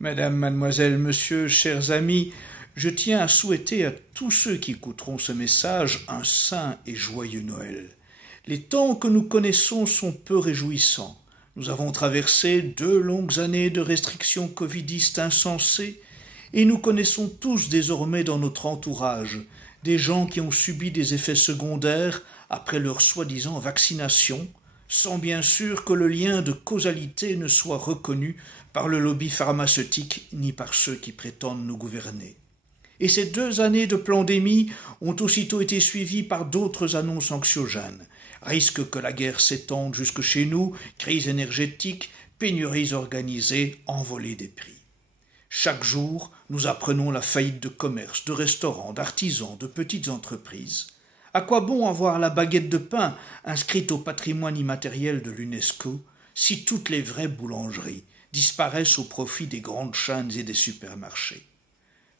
Madame, mademoiselle, monsieur, chers amis, je tiens à souhaiter à tous ceux qui écouteront ce message un saint et joyeux Noël. Les temps que nous connaissons sont peu réjouissants. Nous avons traversé 2 longues années de restrictions covidistes insensées et nous connaissons tous désormais dans notre entourage des gens qui ont subi des effets secondaires après leur soi-disant vaccination, sans bien sûr que le lien de causalité ne soit reconnu par le lobby pharmaceutique ni par ceux qui prétendent nous gouverner. Et ces 2 années de pandémie ont aussitôt été suivies par d'autres annonces anxiogènes. Risque que la guerre s'étende jusque chez nous, crise énergétique, pénuries organisées, envolée des prix. Chaque jour, nous apprenons la faillite de commerces, de restaurants, d'artisans, de petites entreprises. À quoi bon avoir la baguette de pain inscrite au patrimoine immatériel de l'UNESCO si toutes les vraies boulangeries disparaissent au profit des grandes chaînes et des supermarchés?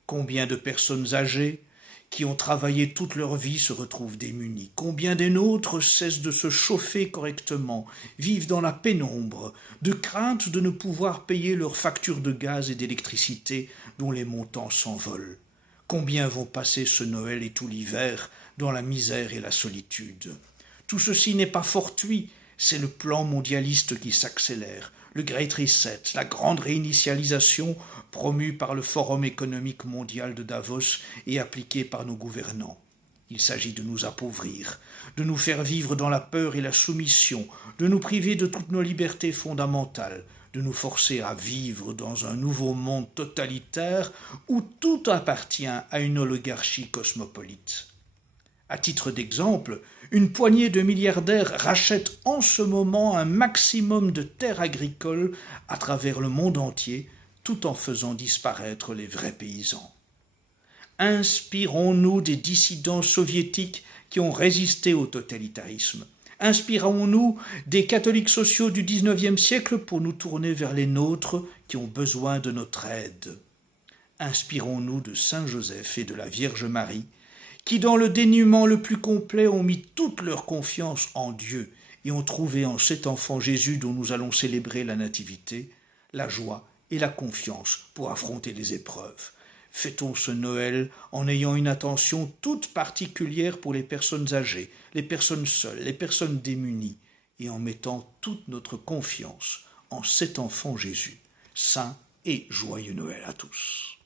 Combien de personnes âgées qui ont travaillé toute leur vie se retrouvent démunies? Combien des nôtres cessent de se chauffer correctement, vivent dans la pénombre, de crainte de ne pouvoir payer leurs factures de gaz et d'électricité dont les montants s'envolent? Combien vont passer ce Noël et tout l'hiver dans la misère et la solitude? Tout ceci n'est pas fortuit, c'est le plan mondialiste qui s'accélère, le Great Reset, la grande réinitialisation promue par le Forum économique mondial de Davos et appliquée par nos gouvernants. Il s'agit de nous appauvrir, de nous faire vivre dans la peur et la soumission, de nous priver de toutes nos libertés fondamentales, de nous forcer à vivre dans un nouveau monde totalitaire où tout appartient à une oligarchie cosmopolite. À titre d'exemple, une poignée de milliardaires rachètent en ce moment un maximum de terres agricoles à travers le monde entier, tout en faisant disparaître les vrais paysans. Inspirons-nous des dissidents soviétiques qui ont résisté au totalitarisme. Inspirons-nous des catholiques sociaux du XIXe siècle pour nous tourner vers les nôtres qui ont besoin de notre aide. Inspirons-nous de Saint Joseph et de la Vierge Marie, qui dans le dénuement le plus complet ont mis toute leur confiance en Dieu et ont trouvé en cet enfant Jésus dont nous allons célébrer la nativité, la joie et la confiance pour affronter les épreuves. Fêtons ce Noël en ayant une attention toute particulière pour les personnes âgées, les personnes seules, les personnes démunies, et en mettant toute notre confiance en cet enfant Jésus. Saint et joyeux Noël à tous.